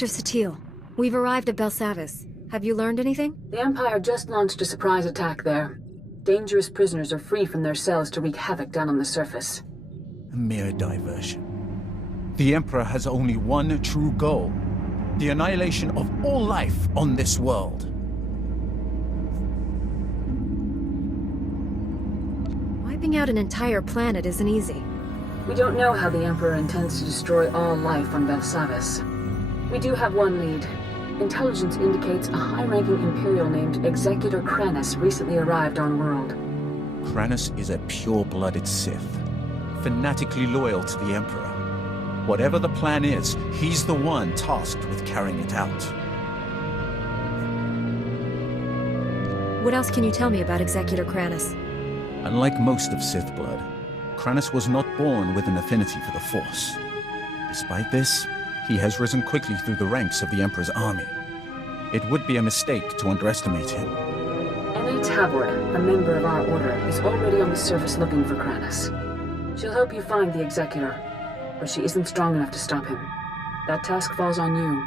Master Satil, we've arrived at Belsavis. Have you learned anything? The Empire just launched a surprise attack there. Dangerous prisoners are free from their cells to wreak havoc down on the surface. A mere diversion. The Emperor has only one true goal: the annihilation of all life on this world. Wiping out an entire planet isn't easy. We don't know how the Emperor intends to destroy all life on Belsavis. We do have one lead. Intelligence indicates a high-ranking Imperial named Executor Kranis recently arrived on world. Kranis is a pure-blooded Sith, fanatically loyal to the Emperor. Whatever the plan is, he's the one tasked with carrying it out. What else can you tell me about Executor Kranis? Unlike most of Sith blood, Kranis was not born with an affinity for the Force. Despite this, he has risen quickly through the ranks of the Emperor's army. It would be a mistake to underestimate him. Anna Tabor, a member of our order, is already on the surface looking for Kranis. She'll help you find the Executor, but she isn't strong enough to stop him. That task falls on you.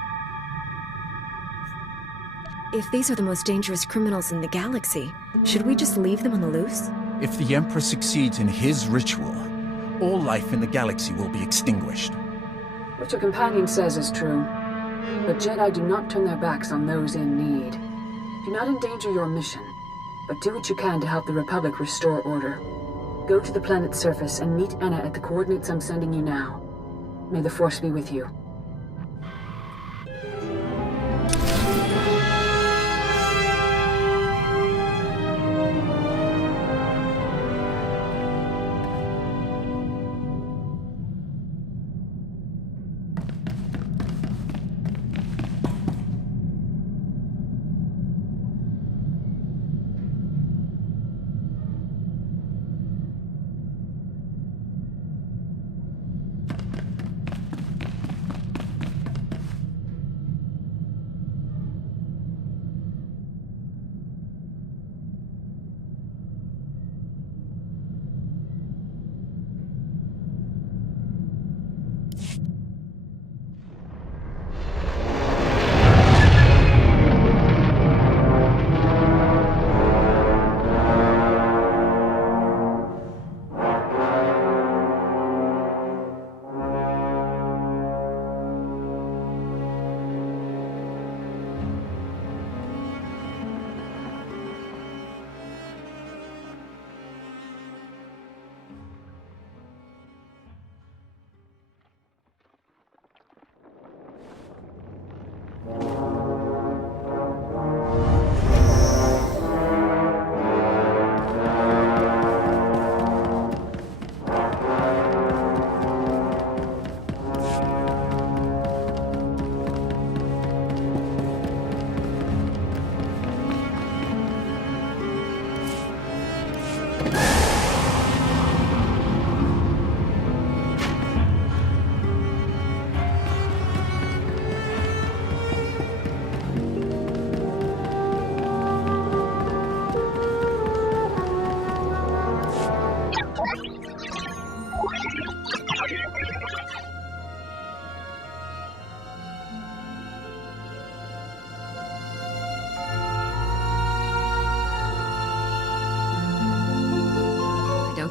If these are the most dangerous criminals in the galaxy, should we just leave them on the loose? If the Emperor succeeds in his ritual, all life in the galaxy will be extinguished. What your companion says is true. But Jedi do not turn their backs on those in need. Do not endanger your mission, but do what you can to help the Republic restore order. Go to the planet's surface and meet Anna at the coordinates I'm sending you now. May the Force be with you.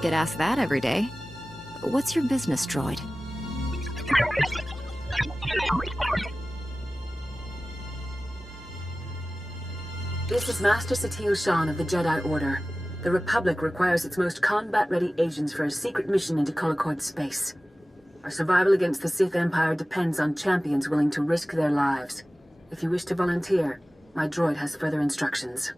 Get asked that every day. What's your business, droid? This is Master Satil Shan of the Jedi Order. The Republic requires its most combat-ready agents for a secret mission into Colicoid space. Our survival against the Sith Empire depends on champions willing to risk their lives. If you wish to volunteer, my droid has further instructions.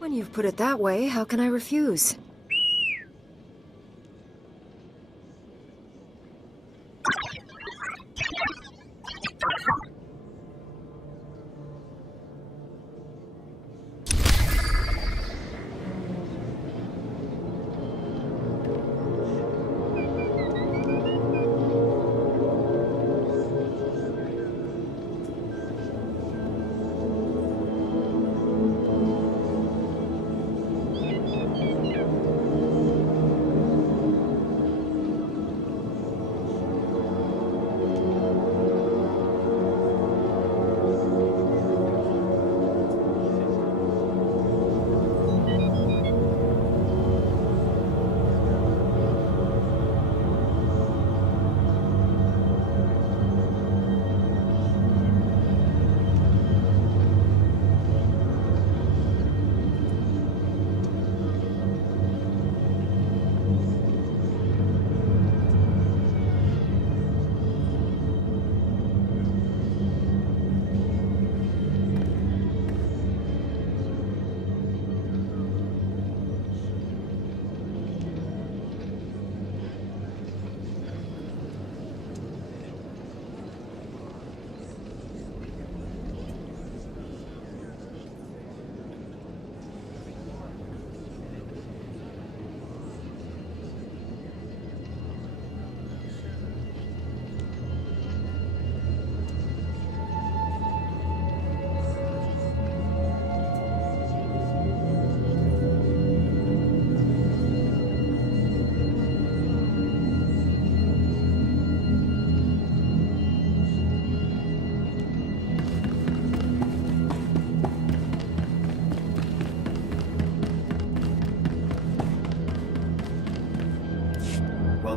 When you've put it that way, how can I refuse?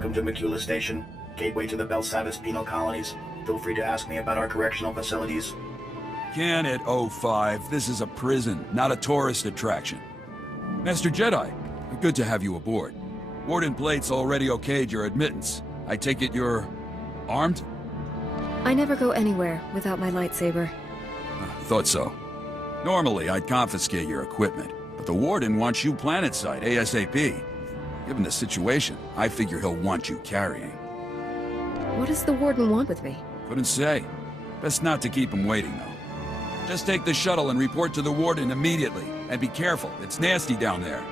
Welcome to Macula Station, gateway to the Belsavis penal colonies. Feel free to ask me about our correctional facilities. Can it, O5? This is a prison, not a tourist attraction. Master Jedi, good to have you aboard. Warden Blade's already okayed your admittance. I take it you're... armed? I never go anywhere without my lightsaber. Thought so. Normally, I'd confiscate your equipment, but the Warden wants you planetside ASAP. Given the situation, I figure he'll want you carrying. What does the Warden want with me? Couldn't say. Best not to keep him waiting, though. Just take the shuttle and report to the Warden immediately. And be careful, it's nasty down there.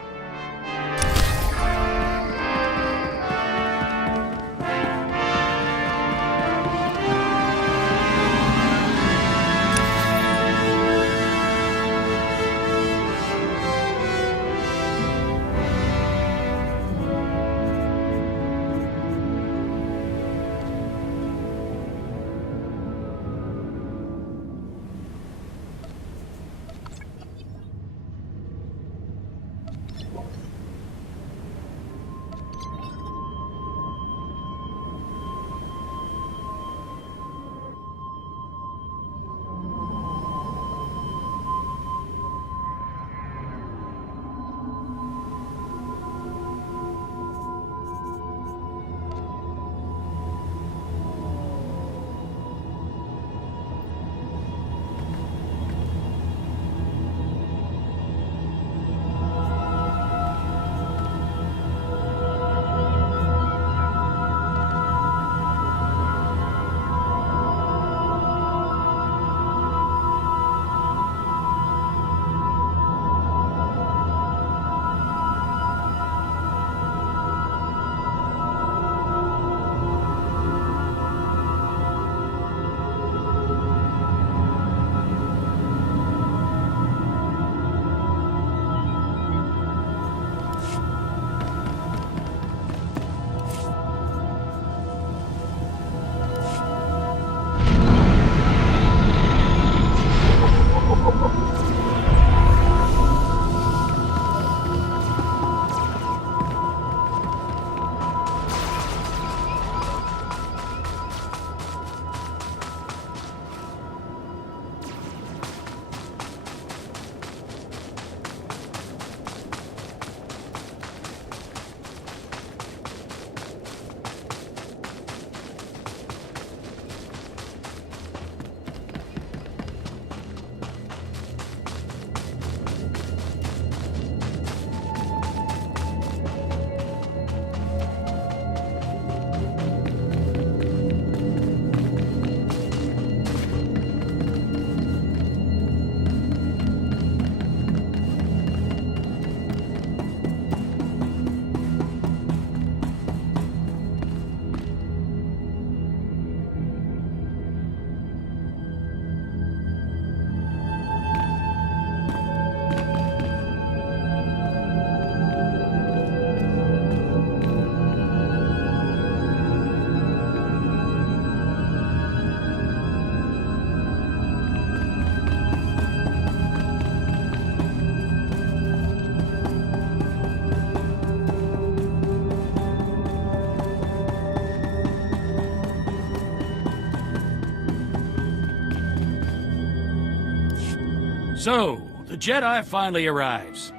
So, the Jedi finally arrives.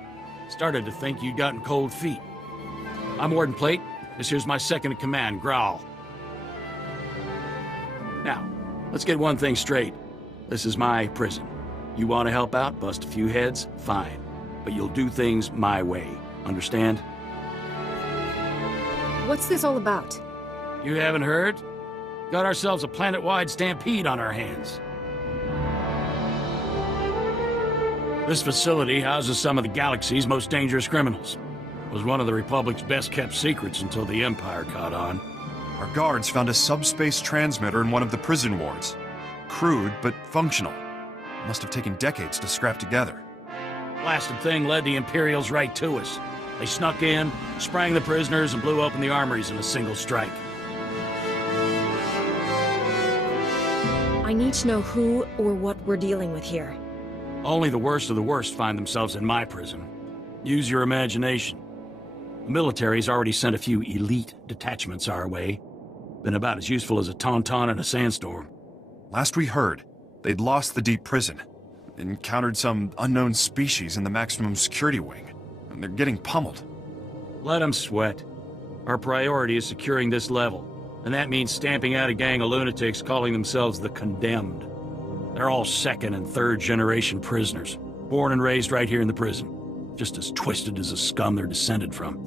Started to think you'd gotten cold feet. I'm Warden Plate. This here's my second-in-command, Growl. Now, let's get one thing straight. This is my prison. You want to help out, bust a few heads, fine. But you'll do things my way. Understand? What's this all about? You haven't heard? Got ourselves a planet-wide stampede on our hands. This facility houses some of the galaxy's most dangerous criminals. Was one of the Republic's best-kept secrets until the Empire caught on. Our guards found a subspace transmitter in one of the prison wards. Crude, but functional. Must have taken decades to scrap together. Blasted thing led the Imperials right to us. They snuck in, sprang the prisoners, and blew open the armories in a single strike. I need to know who or what we're dealing with here. Only the worst of the worst find themselves in my prison. Use your imagination. The military's already sent a few elite detachments our way. Been about as useful as a tauntaun in a sandstorm. Last we heard, they'd lost the deep prison. Encountered some unknown species in the maximum security wing. And they're getting pummeled. Let them sweat. Our priority is securing this level. And that means stamping out a gang of lunatics calling themselves the Condemned. They're all second and third generation prisoners. Born and raised right here in the prison. Just as twisted as the scum they're descended from.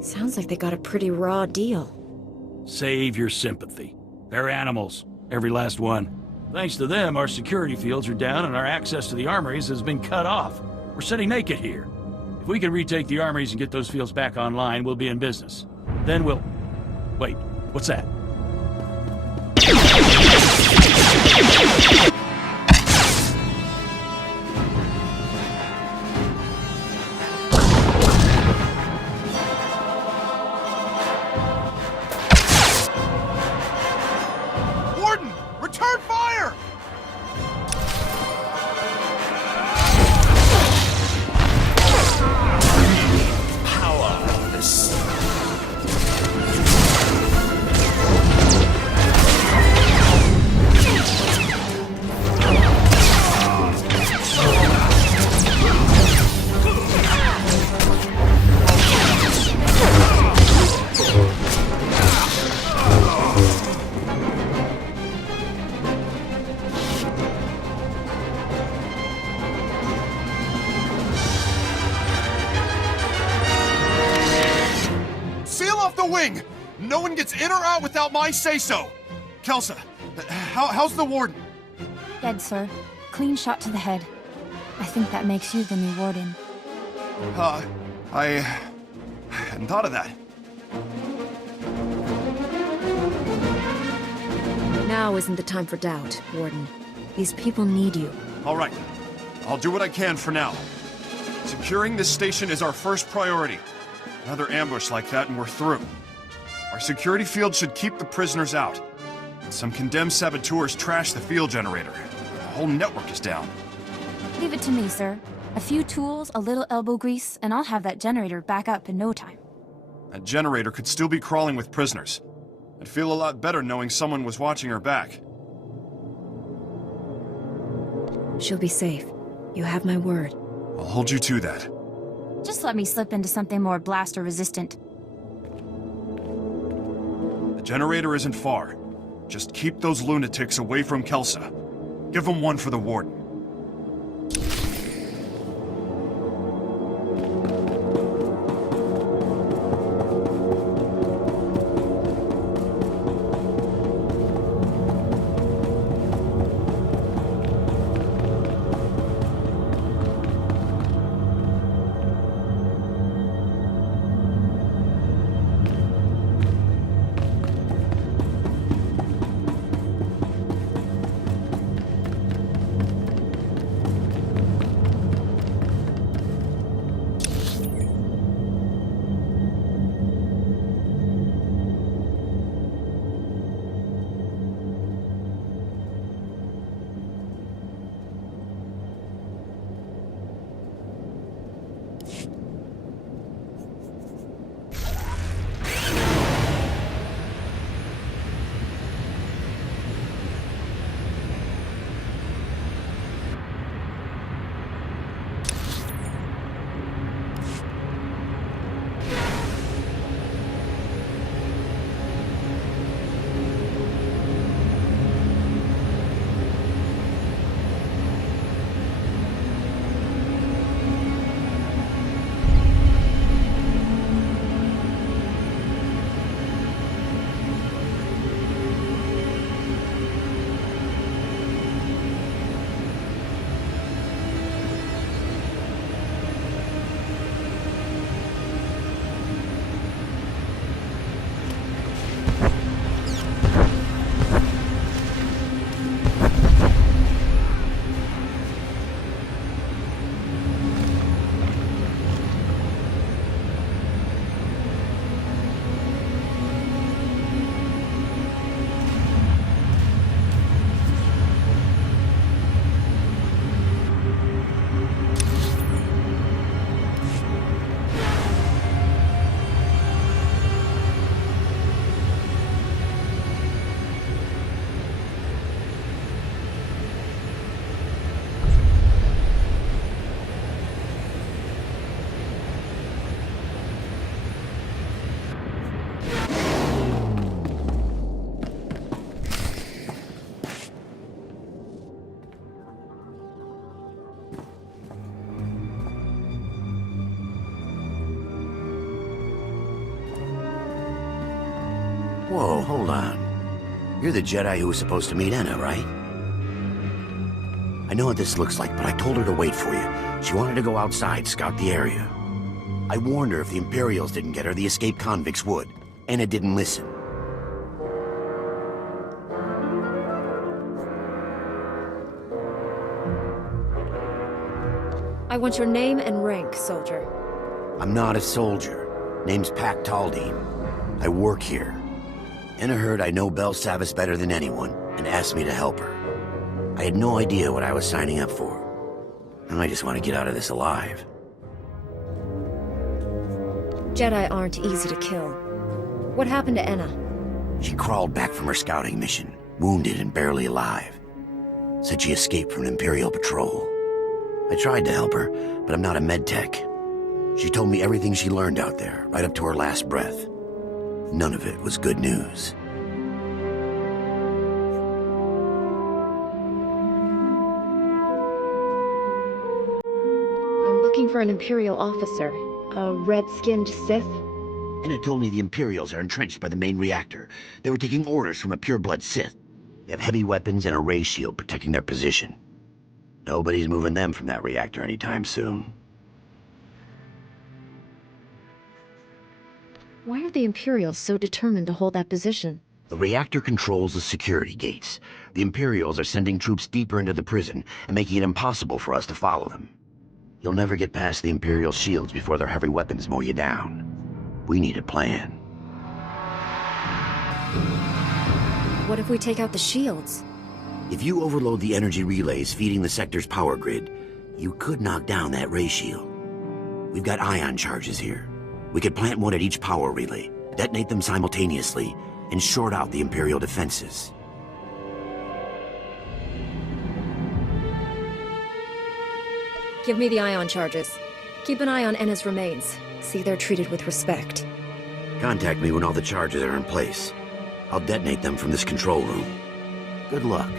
Sounds like they got a pretty raw deal. Save your sympathy. They're animals. Every last one. Thanks to them, our security fields are down and our access to the armories has been cut off. We're sitting naked here. If we can retake the armories and get those fields back online, we'll be in business. Then we'll... Wait, what's that? Warden! Return fire! Seal off the wing! No one gets in or out without my say-so! Kelsa, how's the warden? Dead, sir. Clean shot to the head. I think that makes you the new warden. I hadn't thought of that. Now isn't the time for doubt, Warden. These people need you. All right. I'll do what I can for now. Securing this station is our first priority. Another ambush like that and we're through. Our security field should keep the prisoners out. Some condemned saboteurs trashed the field generator. The whole network is down. Leave it to me, sir. A few tools, a little elbow grease, and I'll have that generator back up in no time. That generator could still be crawling with prisoners. I'd feel a lot better knowing someone was watching her back. She'll be safe. You have my word. I'll hold you to that. Just let me slip into something more blaster-resistant. The generator isn't far. Just keep those lunatics away from Kelsa. Give them one for the warden. Whoa, hold on. You're the Jedi who was supposed to meet Enna, right? I know what this looks like, but I told her to wait for you. She wanted to go outside, scout the area. I warned her if the Imperials didn't get her, the escaped convicts would. Enna didn't listen. I want your name and rank, soldier. I'm not a soldier. Name's Pac Taldine. I work here. Enna heard I know Bel Savis better than anyone, and asked me to help her. I had no idea what I was signing up for. And I just want to get out of this alive. Jedi aren't easy to kill. What happened to Enna? She crawled back from her scouting mission, wounded and barely alive. Said she escaped from an Imperial patrol. I tried to help her, but I'm not a medtech. She told me everything she learned out there, right up to her last breath. None of it was good news. I'm looking for an Imperial officer. A red-skinned Sith? Enna told me the Imperials are entrenched by the main reactor. They were taking orders from a pureblood Sith. They have heavy weapons and a ray shield protecting their position. Nobody's moving them from that reactor anytime soon. Why are the Imperials so determined to hold that position? The reactor controls the security gates. The Imperials are sending troops deeper into the prison and making it impossible for us to follow them. You'll never get past the Imperial shields before their heavy weapons mow you down. We need a plan. What if we take out the shields? If you overload the energy relays feeding the sector's power grid, you could knock down that ray shield. We've got ion charges here. We could plant one at each power relay, detonate them simultaneously, and short out the Imperial defenses. Give me the ion charges. Keep an eye on Enna's remains. See they're treated with respect. Contact me when all the charges are in place. I'll detonate them from this control room. Good luck,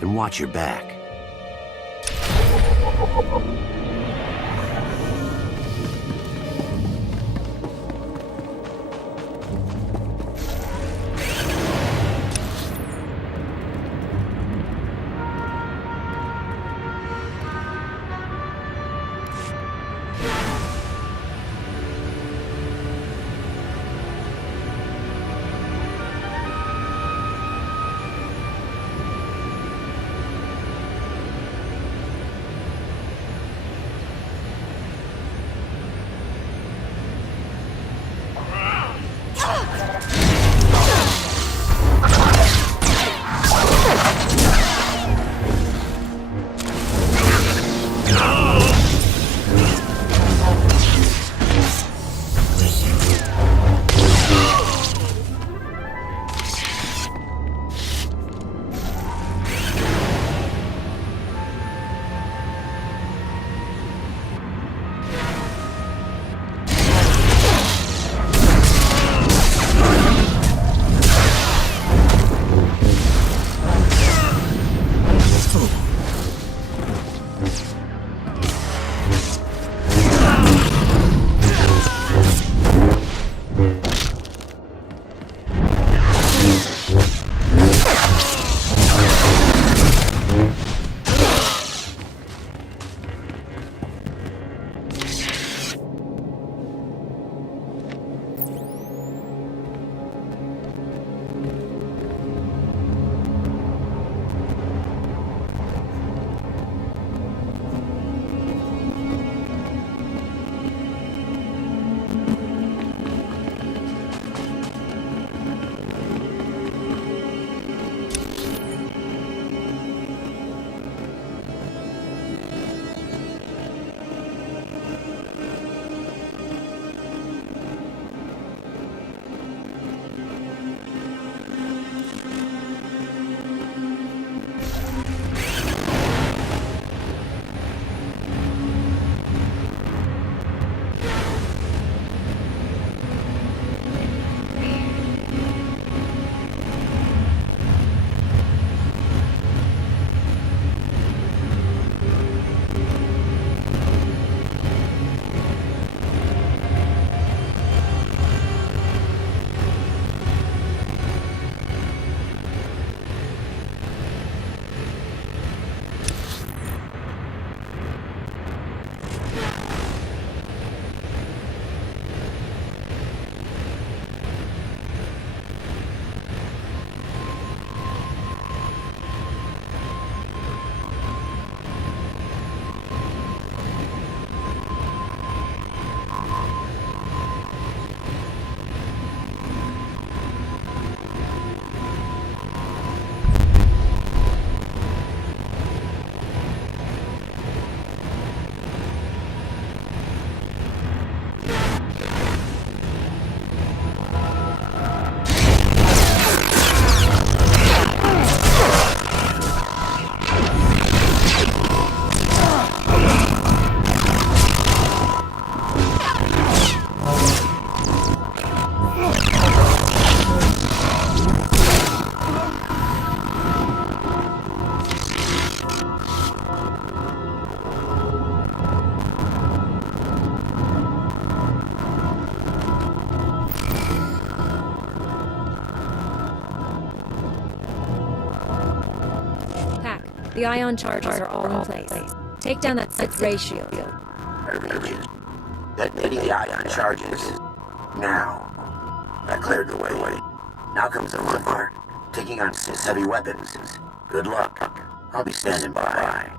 and watch your back. The ion charges are all in place. Take down that Sith ray shield. Detonating the ion charges. Now. That cleared the way. Now comes the fun part. Taking on Sith heavy weapons. Good luck. I'll be standing by.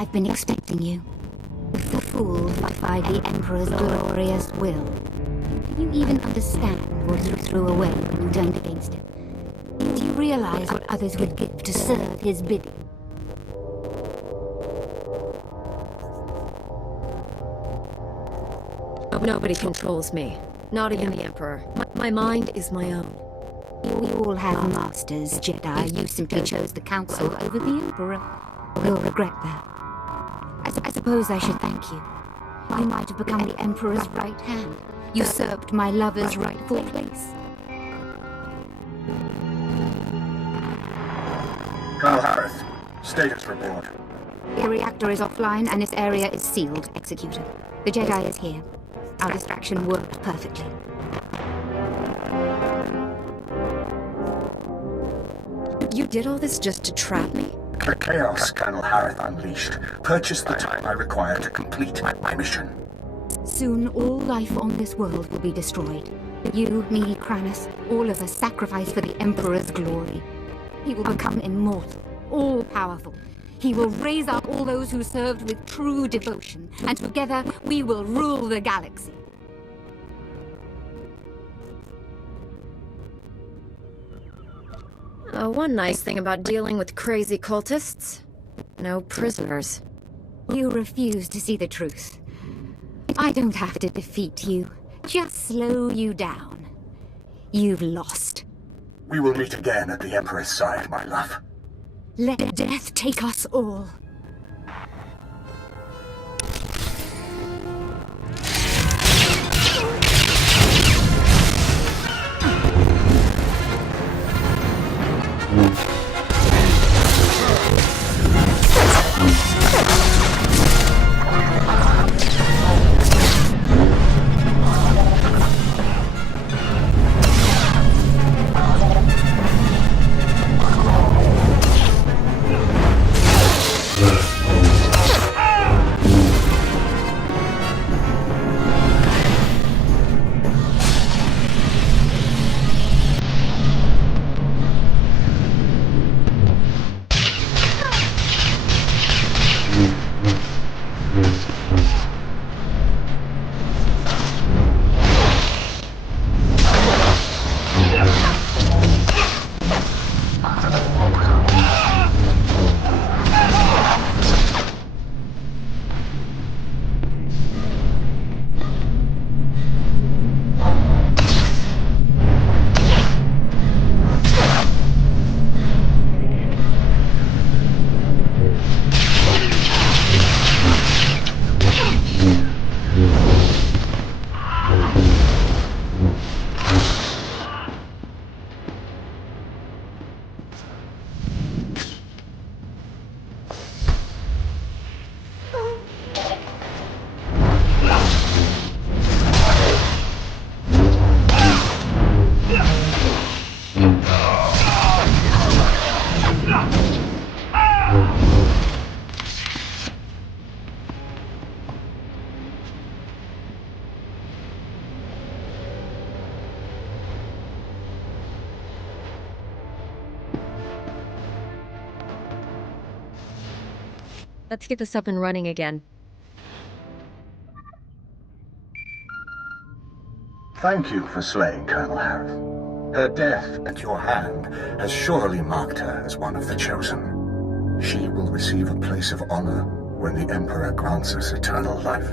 I've been expecting you. Fooled by the Emperor's glorious will. Do you even understand what you threw away when you turned against him? Do you realize what others would give to serve his bidding? Nobody controls me. Not even the Emperor. My mind is my own. We all have masters, Jedi. You simply chose the Council over the Emperor. You'll regret that. I suppose I should thank you. I might have become the Emperor's right hand, usurped my lover's rightful place. Colonel Harris, status report. The reactor is offline and this area is sealed, Executor. The Jedi is here. Our distraction worked perfectly. You did all this just to trap me? The chaos Colonel Harris unleashed purchased the time I require to complete my mission. Soon all life on this world will be destroyed. You, me, Kranis, all of us sacrificed for the Emperor's glory. He will become immortal, all-powerful. He will raise up all those who served with true devotion, and together we will rule the galaxy. One nice thing about dealing with crazy cultists: no prisoners. You refuse to see the truth. I don't have to defeat you, just slow you down. You've lost. We will meet again at the Emperor's side, my love. Let death take us all. Let's get this up and running again. Thank you for slaying Colonel Harris. Her death at your hand has surely marked her as one of the chosen. She will receive a place of honor when the Emperor grants us eternal life.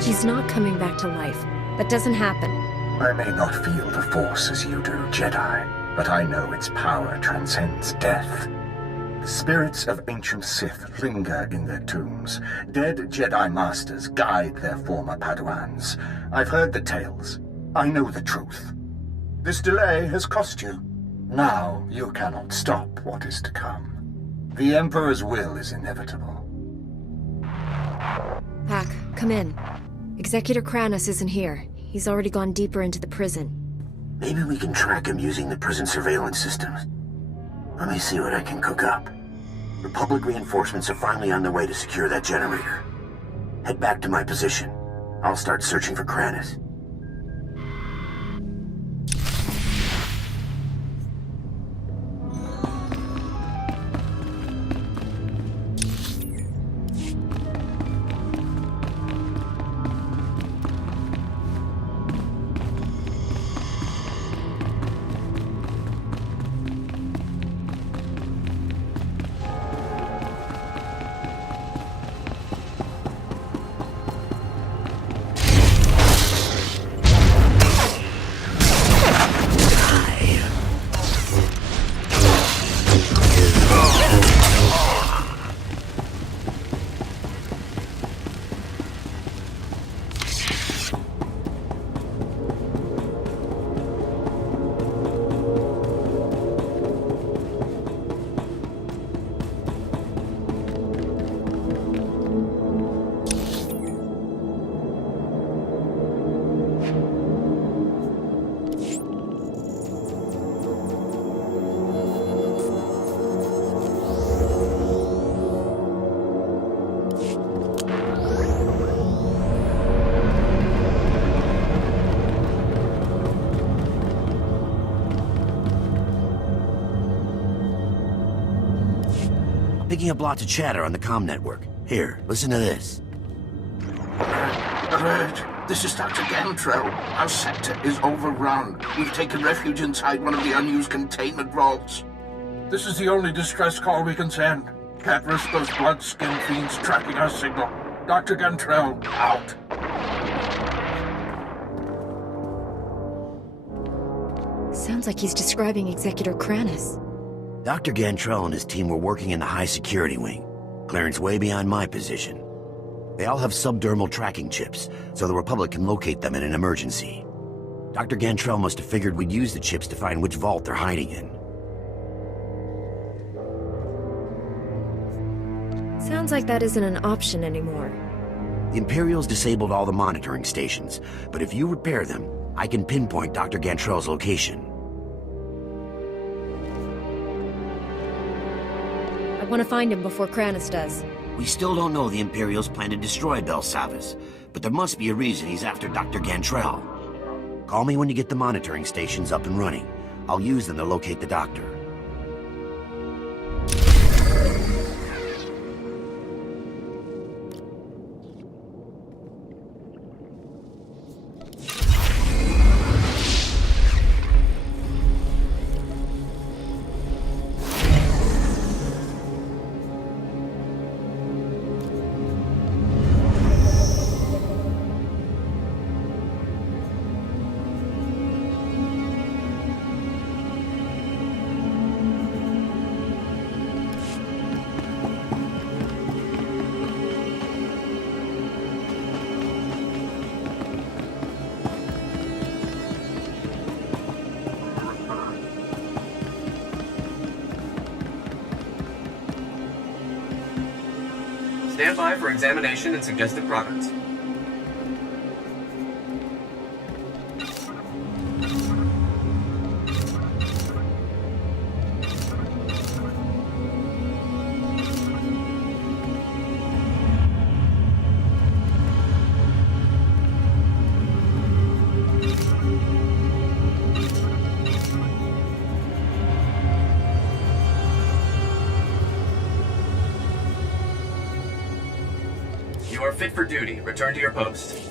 She's not coming back to life. That doesn't happen. I may not feel the Force as you do, Jedi, but I know its power transcends death. The spirits of ancient Sith linger in their tombs. Dead Jedi Masters guide their former Padawans. I've heard the tales. I know the truth. This delay has cost you. Now you cannot stop what is to come. The Emperor's will is inevitable. Pac, come in. Executor Kranis isn't here. He's already gone deeper into the prison. Maybe we can track him using the prison surveillance systems. Let me see what I can cook up. Republic reinforcements are finally on their way to secure that generator. Head back to my position. I'll start searching for Kranis. picking up lots of chatter on the comm network. Here, listen to this. Alert! This is Dr. Gantrell. Our sector is overrun. We've taken refuge inside one of the unused containment vaults. This is the only distress call we can send. Can't risk those blood-skin fiends tracking our signal. Dr. Gantrell, out. Sounds like he's describing Executor Kranis. Dr. Gantrell and his team were working in the high security wing. Clearance way beyond my position. They all have subdermal tracking chips, so the Republic can locate them in an emergency. Dr. Gantrell must have figured we'd use the chips to find which vault they're hiding in. Sounds like that isn't an option anymore. The Imperials disabled all the monitoring stations, but if you repair them, I can pinpoint Dr. Gantrell's location. I want to find him before Kranis does. We still don't know the Imperials plan to destroy Belsavas, but there must be a reason he's after Dr. Gantrell. Call me when you get the monitoring stations up and running. I'll use them to locate the doctor. Stand by for examination and suggested products. You are fit for duty. Return to your post.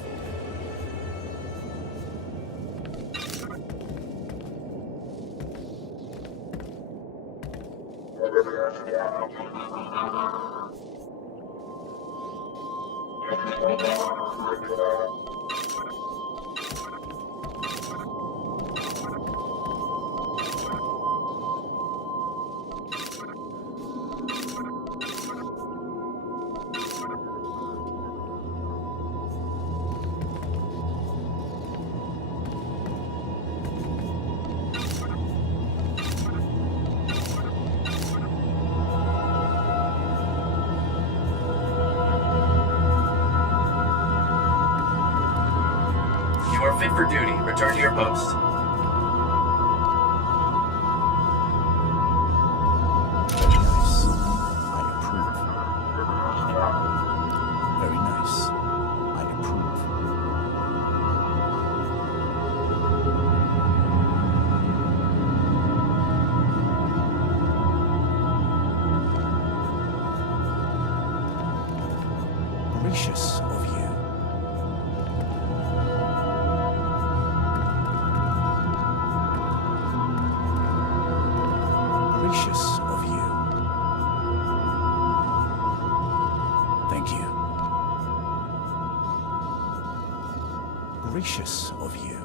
You are fit for duty. Return to your post. Nice. I approve. Very nice. I approve. Gracious of you. Gracious of you. Thank you. Gracious of you.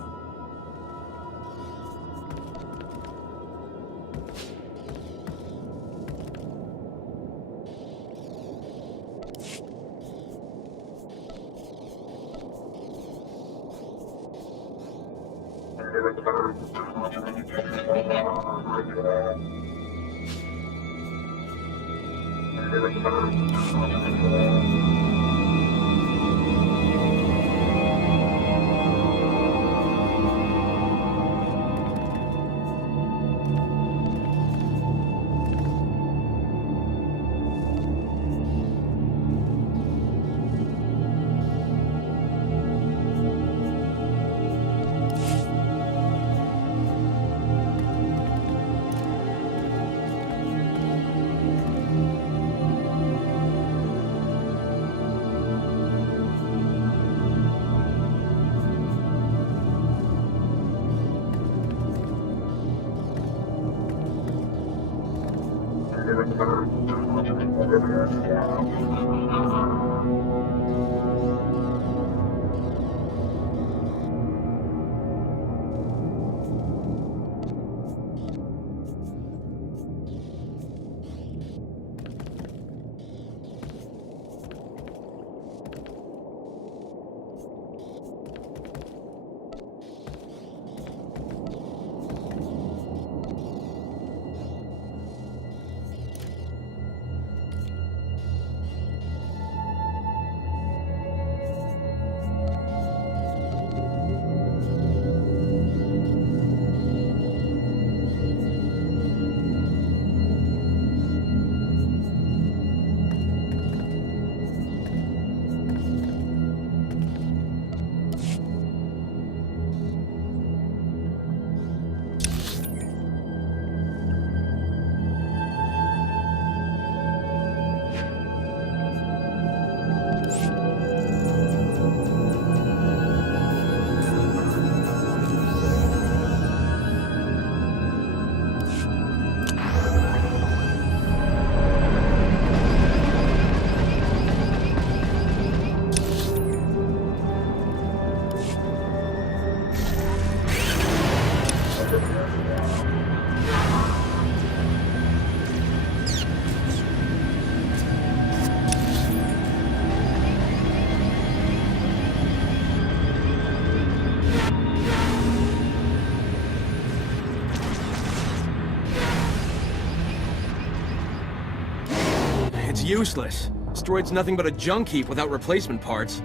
is useless. This droid's nothing but a junk heap without replacement parts.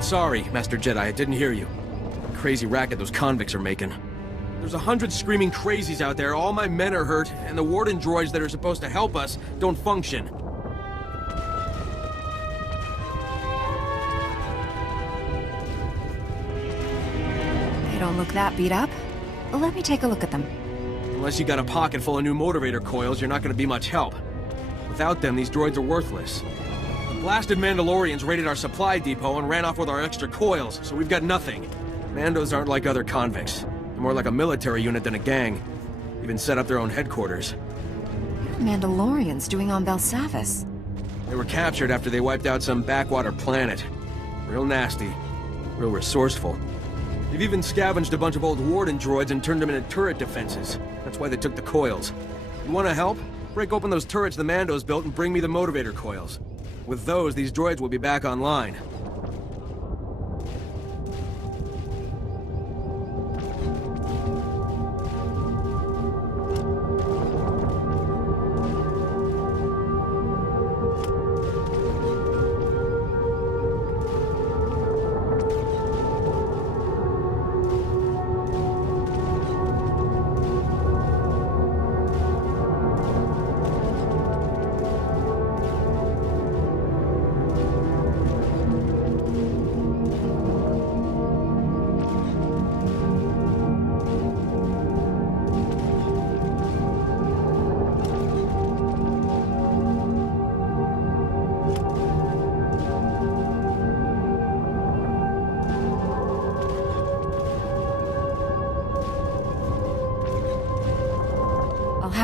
Sorry, Master Jedi, I didn't hear you. Crazy racket those convicts are making. There's 100 screaming crazies out there, all my men are hurt, and the warden droids that are supposed to help us don't function. They don't look that beat up. Let me take a look at them. Unless you got a pocket full of new motivator coils, you're not gonna be much help. Without them, these droids are worthless. The blasted Mandalorians raided our supply depot and ran off with our extra coils, so we've got nothing. Mandos aren't like other convicts. They're more like a military unit than a gang. Even set up their own headquarters. What are Mandalorians doing on Belsavis? They were captured after they wiped out some backwater planet. Real nasty. Real resourceful. They've even scavenged a bunch of old warden droids and turned them into turret defenses. That's why they took the coils. You wanna help? Break open those turrets the Mandos built and bring me the motivator coils. With those, these droids will be back online.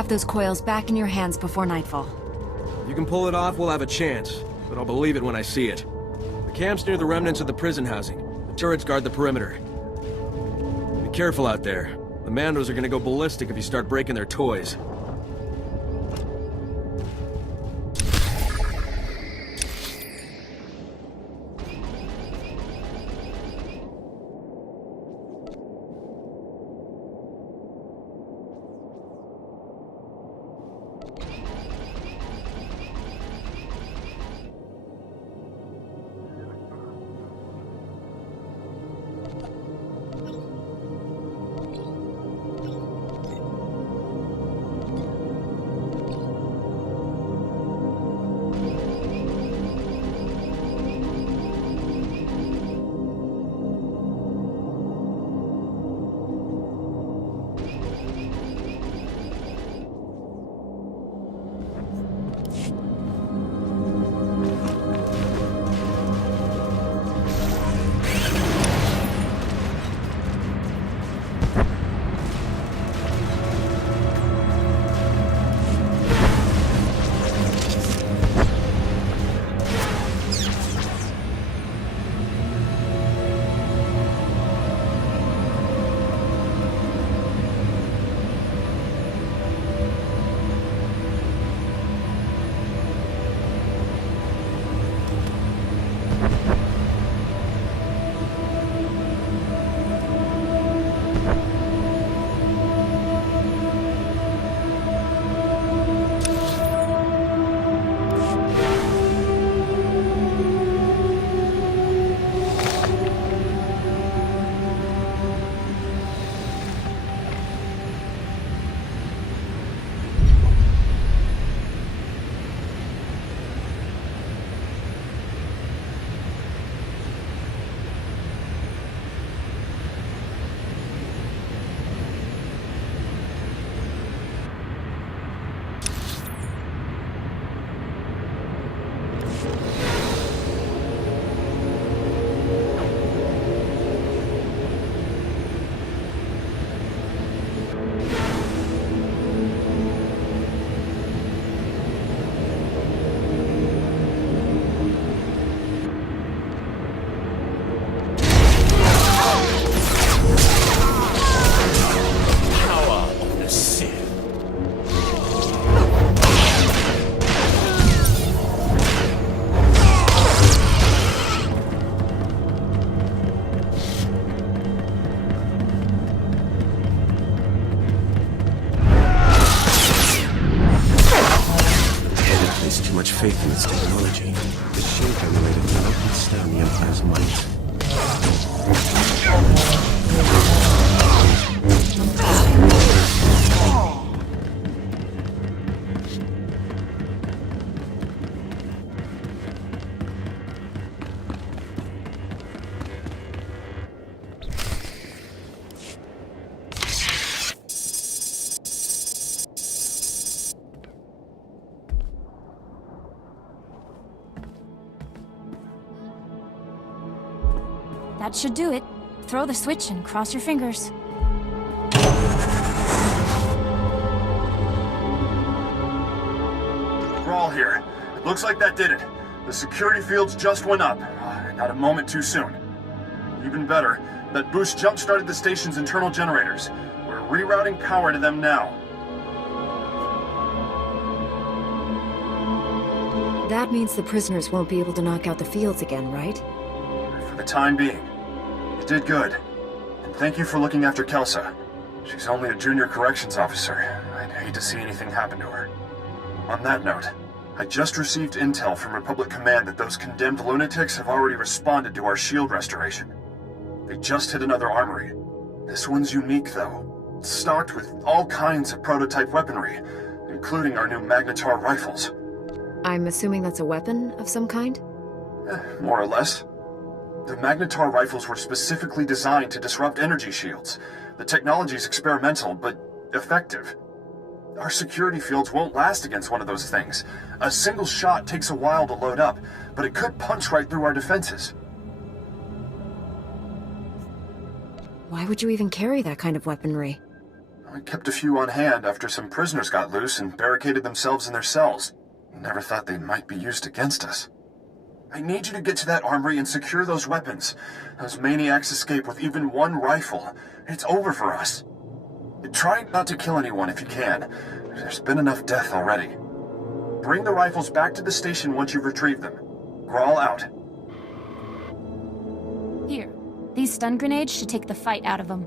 Have those coils back in your hands before nightfall. If you can pull it off, we'll have a chance. But I'll believe it when I see it. The camp's near the remnants of the prison housing. The turrets guard the perimeter. Be careful out there. The Mandos are gonna go ballistic if you start breaking their toys. place too much faith in this technology. The shield generator cannot withstand the Empire's might. That should do it. Throw the switch and cross your fingers. We're all here. It looks like that did it. The security fields just went up. Not a moment too soon. Even better, that boost jump-started the station's internal generators. We're rerouting power to them now. That means the prisoners won't be able to knock out the fields again, right? For the time being. You did good. And thank you for looking after Kelsa. She's only a junior corrections officer. I'd hate to see anything happen to her. On that note, I just received intel from Republic Command that those condemned lunatics have already responded to our shield restoration. They just hit another armory. This one's unique, though. It's stocked with all kinds of prototype weaponry, including our new Magnetar rifles. I'm assuming that's a weapon of some kind? More or less. The Magnetar rifles were specifically designed to disrupt energy shields. The technology's experimental, but effective. Our security fields won't last against one of those things. A single shot takes a while to load up, but it could punch right through our defenses. Why would you even carry that kind of weaponry? I kept a few on hand after some prisoners got loose and barricaded themselves in their cells. Never thought they might be used against us. I need you to get to that armory and secure those weapons. Those maniacs escape with even one rifle. It's over for us. Try not to kill anyone if you can. There's been enough death already. Bring the rifles back to the station once you've retrieved them. We're all out. Here. These stun grenades should take the fight out of them.